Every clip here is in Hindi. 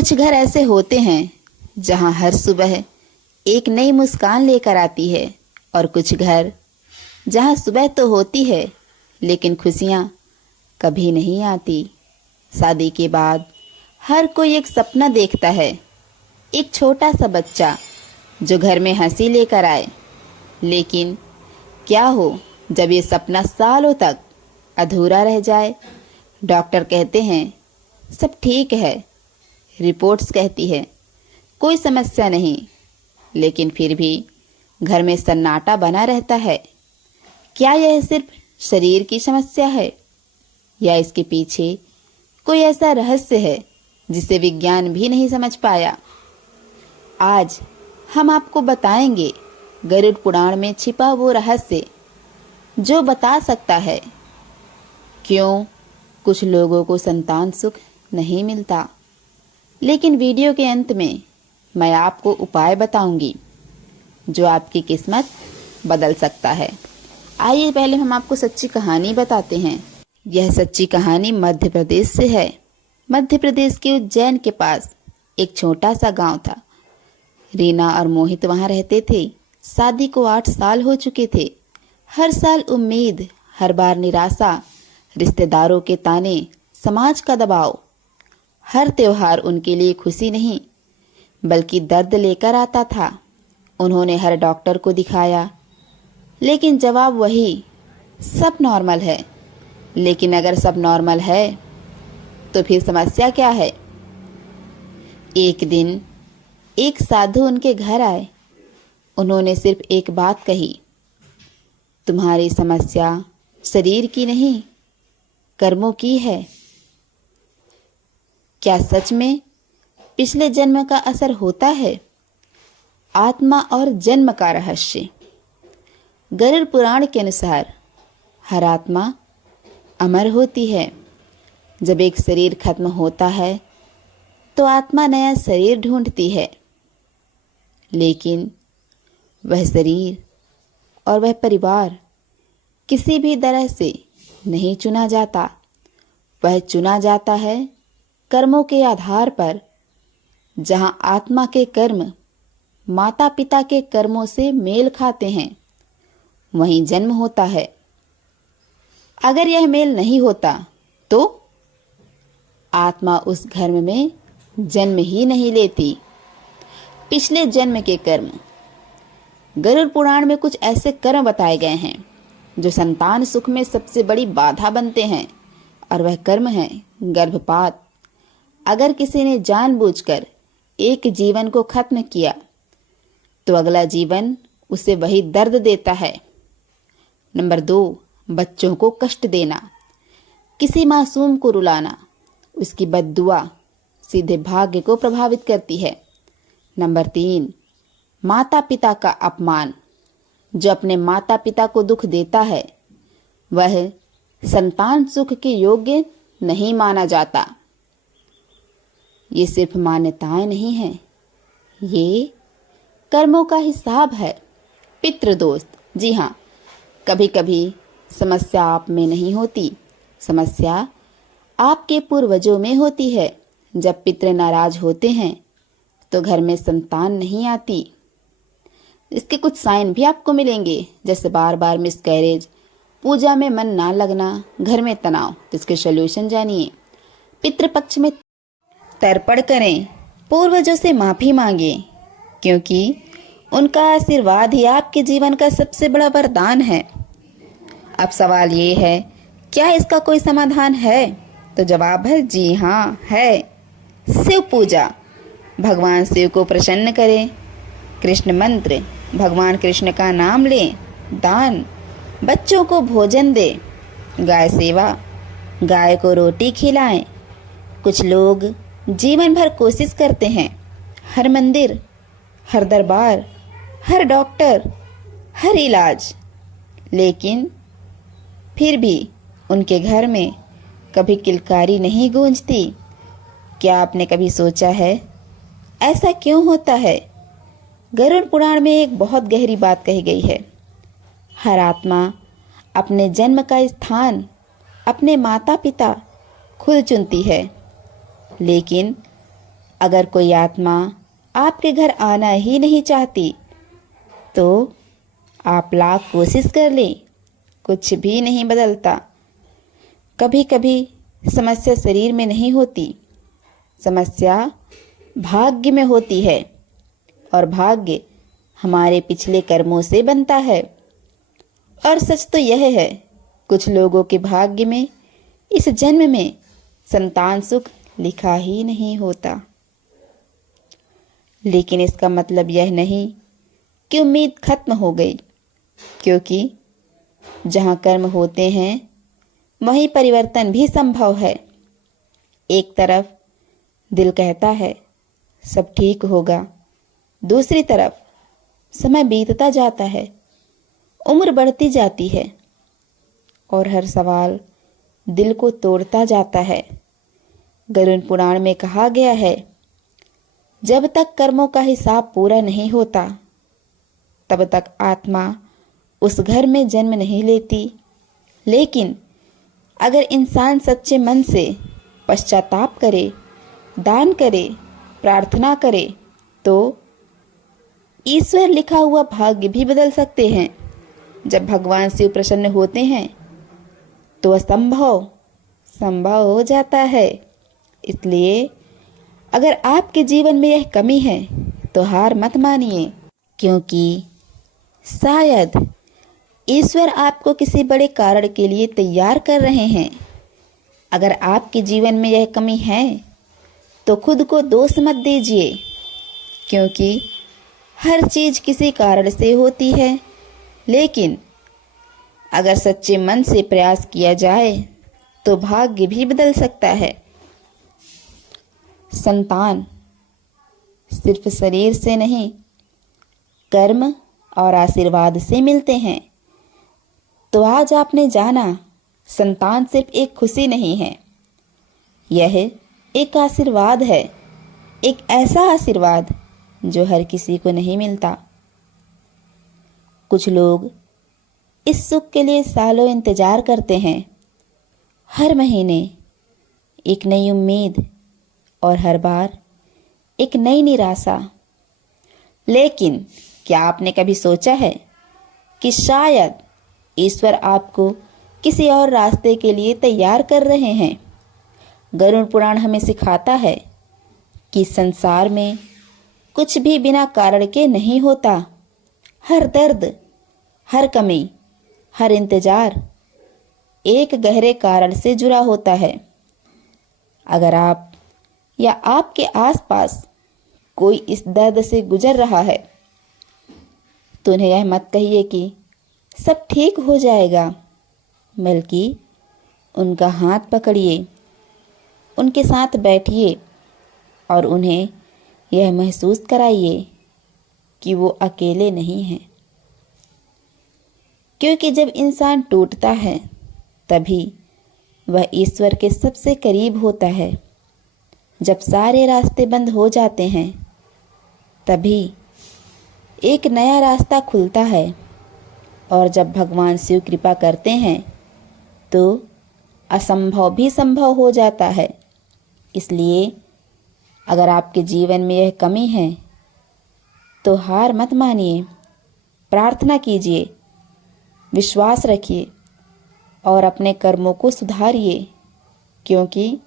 कुछ घर ऐसे होते हैं जहां हर सुबह एक नई मुस्कान लेकर आती है, और कुछ घर जहां सुबह तो होती है लेकिन खुशियां कभी नहीं आती। शादी के बाद हर कोई एक सपना देखता है, एक छोटा सा बच्चा जो घर में हंसी लेकर आए। लेकिन क्या हो जब ये सपना सालों तक अधूरा रह जाए? डॉक्टर कहते हैं सब ठीक है, रिपोर्ट्स कहती है कोई समस्या नहीं, लेकिन फिर भी घर में सन्नाटा बना रहता है। क्या यह सिर्फ शरीर की समस्या है या इसके पीछे कोई ऐसा रहस्य है जिसे विज्ञान भी नहीं समझ पाया? आज हम आपको बताएंगे गरुड़ पुराण में छिपा वो रहस्य जो बता सकता है क्यों कुछ लोगों को संतान सुख नहीं मिलता। लेकिन वीडियो के अंत में मैं आपको उपाय बताऊंगी जो आपकी किस्मत बदल सकता है। आइए पहले हम आपको सच्ची कहानी बताते हैं। यह सच्ची कहानी मध्य प्रदेश से है। मध्य प्रदेश के उज्जैन के पास एक छोटा सा गांव था। रीना और मोहित वहां रहते थे। शादी को 8 साल हो चुके थे। हर साल उम्मीद, हर बार निराशा, रिश्तेदारों के ताने, समाज का दबाव। हर त्योहार उनके लिए खुशी नहीं बल्कि दर्द लेकर आता था। उन्होंने हर डॉक्टर को दिखाया, लेकिन जवाब वही, सब नॉर्मल है। लेकिन अगर सब नॉर्मल है तो फिर समस्या क्या है? एक दिन एक साधु उनके घर आए। उन्होंने सिर्फ एक बात कही, तुम्हारी समस्या शरीर की नहीं, कर्मों की है। क्या सच में पिछले जन्म का असर होता है? आत्मा और जन्म का रहस्य। गरुड़ पुराण के अनुसार हर आत्मा अमर होती है। जब एक शरीर खत्म होता है तो आत्मा नया शरीर ढूंढती है, लेकिन वह शरीर और वह परिवार किसी भी तरह से नहीं चुना जाता। वह चुना जाता है कर्मों के आधार पर। जहां आत्मा के कर्म माता पिता के कर्मों से मेल खाते हैं, वहीं जन्म होता है। अगर यह मेल नहीं होता तो आत्मा उस घर में जन्म ही नहीं लेती। पिछले जन्म के कर्म। गरुड़ पुराण में कुछ ऐसे कर्म बताए गए हैं जो संतान सुख में सबसे बड़ी बाधा बनते हैं, और वह कर्म है गर्भपात। अगर किसी ने जानबूझकर एक जीवन को खत्म किया तो अगला जीवन उसे वही दर्द देता है। नंबर 2, बच्चों को कष्ट देना। किसी मासूम को रुलाना, उसकी बद्दुआ सीधे भाग्य को प्रभावित करती है। नंबर 3, माता पिता का अपमान। जो अपने माता पिता को दुख देता है वह संतान सुख के योग्य नहीं माना जाता। ये सिर्फ मान्यताएं नहीं हैं, ये कर्मों का हिसाब है। पितृदोष। जी हाँ, कभी कभी समस्या आप में नहीं होती, समस्या आपके पूर्वजों में होती है। जब पितृ नाराज होते हैं तो घर में संतान नहीं आती। इसके कुछ साइन भी आपको मिलेंगे, जैसे बार बार मिसकैरेज, पूजा में मन ना लगना, घर में तनाव। तो इसके सॉल्यूशन जानिए। पितृपक्ष में तर्पण करें, पूर्वजों से माफी मांगें, क्योंकि उनका आशीर्वाद ही आपके जीवन का सबसे बड़ा वरदान है। अब सवाल ये है, क्या इसका कोई समाधान है? तो जवाब है जी हाँ है। शिव पूजा। भगवान शिव को प्रसन्न करें। कृष्ण मंत्र, भगवान कृष्ण का नाम लें। दान, बच्चों को भोजन दें। गाय सेवा, गाय को रोटी खिलाएं। कुछ लोग जीवन भर कोशिश करते हैं, हर मंदिर, हर दरबार, हर डॉक्टर, हर इलाज, लेकिन फिर भी उनके घर में कभी किलकारी नहीं गूंजती। क्या आपने कभी सोचा है ऐसा क्यों होता है? गरुड़ पुराण में एक बहुत गहरी बात कही गई है। हर आत्मा अपने जन्म का स्थान अपने माता पिता खुद चुनती है, लेकिन अगर कोई आत्मा आपके घर आना ही नहीं चाहती तो आप लाख कोशिश कर लें, कुछ भी नहीं बदलता। कभी कभी समस्या शरीर में नहीं होती, समस्या भाग्य में होती है, और भाग्य हमारे पिछले कर्मों से बनता है। और सच तो यह है, कुछ लोगों के भाग्य में इस जन्म में संतान सुख लिखा ही नहीं होता। लेकिन इसका मतलब यह नहीं कि उम्मीद खत्म हो गई, क्योंकि जहाँ कर्म होते हैं वहीं परिवर्तन भी संभव है। एक तरफ दिल कहता है सब ठीक होगा, दूसरी तरफ समय बीतता जाता है, उम्र बढ़ती जाती है, और हर सवाल दिल को तोड़ता जाता है। गरुड़ पुराण में कहा गया है, जब तक कर्मों का हिसाब पूरा नहीं होता तब तक आत्मा उस घर में जन्म नहीं लेती। लेकिन अगर इंसान सच्चे मन से पश्चाताप करे, दान करे, प्रार्थना करे तो ईश्वर लिखा हुआ भाग्य भी बदल सकते हैं। जब भगवान शिव प्रसन्न होते हैं तो असंभव संभव हो जाता है। इसलिए अगर आपके जीवन में यह कमी है तो हार मत मानिए, क्योंकि शायद ईश्वर आपको किसी बड़े कारण के लिए तैयार कर रहे हैं। अगर आपके जीवन में यह कमी है तो खुद को दोष मत दीजिए, क्योंकि हर चीज किसी कारण से होती है। लेकिन अगर सच्चे मन से प्रयास किया जाए तो भाग्य भी बदल सकता है। संतान सिर्फ शरीर से नहीं, कर्म और आशीर्वाद से मिलते हैं। तो आज आपने जाना, संतान सिर्फ एक खुशी नहीं है, यह एक आशीर्वाद है, एक ऐसा आशीर्वाद जो हर किसी को नहीं मिलता। कुछ लोग इस सुख के लिए सालों इंतजार करते हैं, हर महीने एक नई उम्मीद और हर बार एक नई निराशा। लेकिन क्या आपने कभी सोचा है कि शायद ईश्वर आपको किसी और रास्ते के लिए तैयार कर रहे हैं? गरुड़ पुराण हमें सिखाता है कि संसार में कुछ भी बिना कारण के नहीं होता। हर दर्द, हर कमी, हर इंतजार एक गहरे कारण से जुड़ा होता है। अगर आप या आपके आसपास कोई इस दर्द से गुजर रहा है तो उन्हें यह मत कहिए कि सब ठीक हो जाएगा, बल्कि उनका हाथ पकड़िए, उनके साथ बैठिए और उन्हें यह महसूस कराइए कि वो अकेले नहीं हैं। क्योंकि जब इंसान टूटता है तभी वह ईश्वर के सबसे करीब होता है। जब सारे रास्ते बंद हो जाते हैं तभी एक नया रास्ता खुलता है, और जब भगवान शिव कृपा करते हैं तो असंभव भी संभव हो जाता है। इसलिए अगर आपके जीवन में यह कमी है तो हार मत मानिए, प्रार्थना कीजिए, विश्वास रखिए और अपने कर्मों को सुधारिए, क्योंकि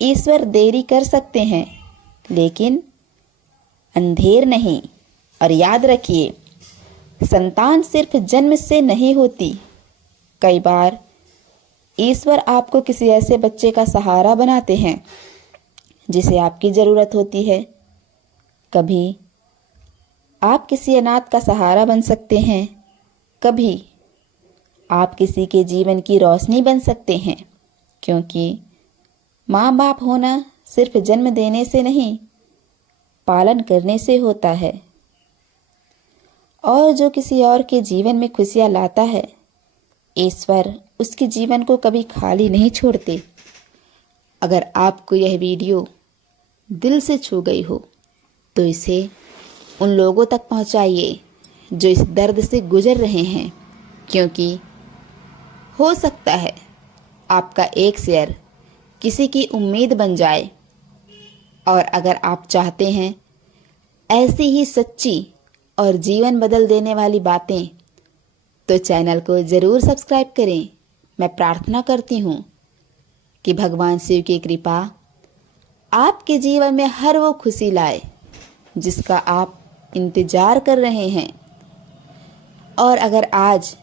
ईश्वर देरी कर सकते हैं लेकिन अंधेर नहीं। और याद रखिए, संतान सिर्फ जन्म से नहीं होती, कई बार ईश्वर आपको किसी ऐसे बच्चे का सहारा बनाते हैं जिसे आपकी ज़रूरत होती है। कभी आप किसी अनाथ का सहारा बन सकते हैं, कभी आप किसी के जीवन की रोशनी बन सकते हैं, क्योंकि माँ बाप होना सिर्फ जन्म देने से नहीं, पालन करने से होता है। और जो किसी और के जीवन में खुशियाँ लाता है, ईश्वर उसके जीवन को कभी खाली नहीं छोड़ते। अगर आपको यह वीडियो दिल से छू गई हो तो इसे उन लोगों तक पहुंचाइए जो इस दर्द से गुजर रहे हैं, क्योंकि हो सकता है आपका एक शेयर किसी की उम्मीद बन जाए और अगर आप चाहते हैं ऐसी ही सच्ची और जीवन बदल देने वाली बातें, तो चैनल को ज़रूर सब्सक्राइब करें। मैं प्रार्थना करती हूँ कि भगवान शिव की कृपा आपके जीवन में हर वो खुशी लाए जिसका आप इंतज़ार कर रहे हैं। और अगर आज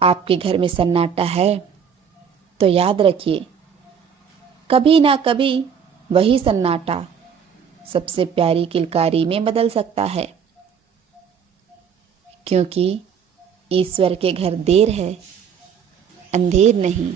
आपके घर में सन्नाटा है तो याद रखिए, कभी ना कभी वही सन्नाटा सबसे प्यारी किलकारी में बदल सकता है, क्योंकि ईश्वर के घर देर है, अंधेर नहीं।